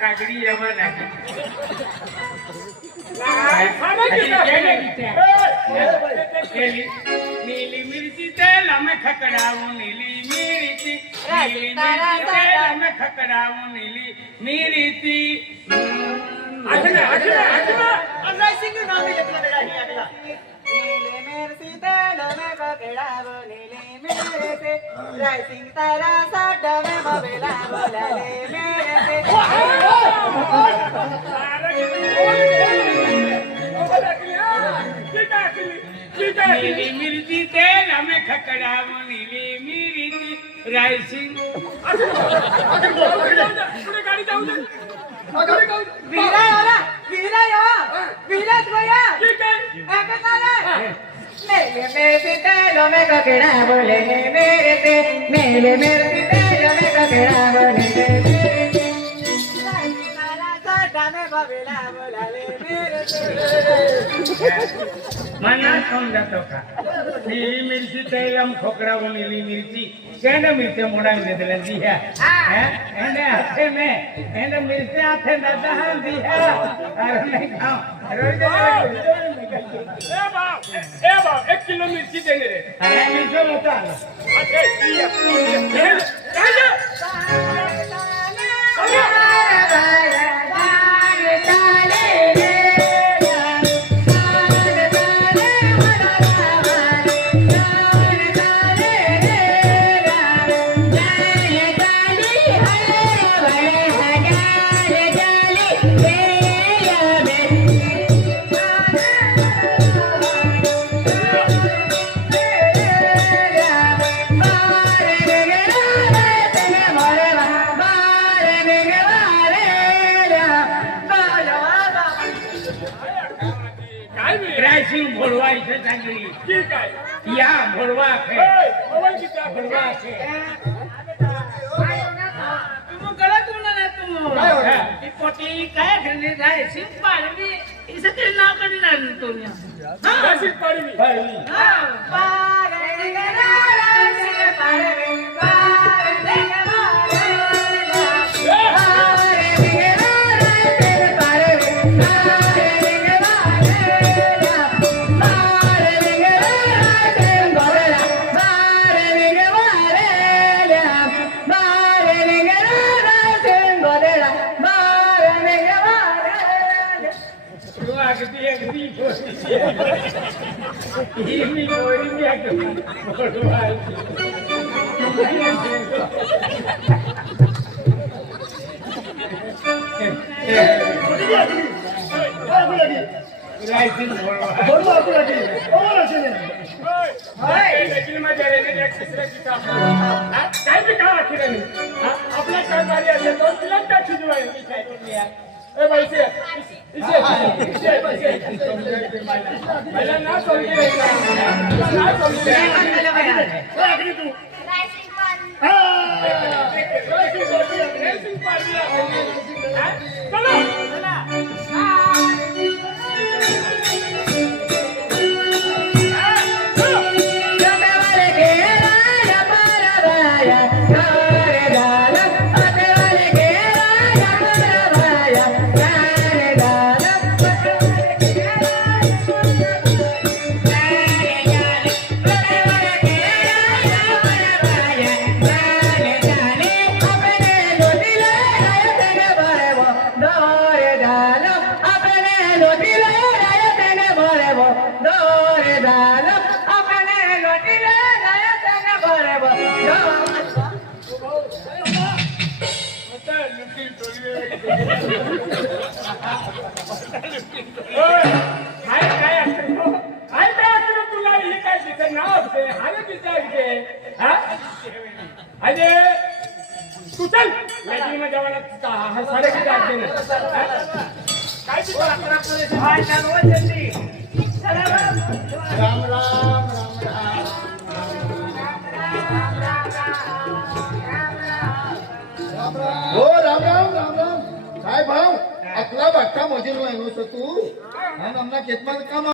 कागडी यावं लागेल नीली मिरची तेल में खकडावून नीली मिरची नीली मिरची तेल में खकडावून नीली मिरची राइसिंग तारा साडा में बबेला बोलाले मेरे नीली मिरची तेल में खकडावून नीली मिरची रायसिंग वीरा याला वीरा या वीरा द्वया ऐका काला मेरे मेरे तेलो में ककड़ा बोले मेरे ते मेरे मेरे तेलो में ककड़ा बोले मेरे ते तारा साडा में बबेला बोलाले मेरे ते मना समजतो का नीली मिरची तेलम खोकडावून नीली मिरची केंड मिरची मोडावी देतले दिया एंडे हाथे में एंडे मिरची हाथे न दहन दिया अरे नहीं खाओ ए बाप 1 किलो मिरची देने रे अरे मिरची होता अच्छा दिया भोरवा इथे चांगली ठीक आहे या भोरवा खे भोरवा खे तुम गलत बोला ना तुम ये पोटी काय करने जाए सिर्फ पारवी इसे तेरे नाम करने ना तो हां सिर्फ पारवी हां पारवी गरा सिर्फ Parvi Parvi ini goring dia ke berdua Rising berdua aku lagi oh sini hai लेकिन मैं जा रहे हैं एक्सरसाइज kita काय पे का आखिर नहीं आपला काय मारी आहे 2 किलोमीटर छिजवाय मी काय करूया ए भाई से इसे पहला ना समझे ना समझे आखिरी तू राइसिंग वन हां राइसिंग पार्टी चलो चला अरे तू चल लाइटिंग में जावाला हा सारे की जात देना काय तू अकरा पुरे भाई चालू जल्दी चला राम राम राम हो राम राम राम राम काय भाव अकला बाठा मजेनो आहे तू आणि आमना खेतમાં કામ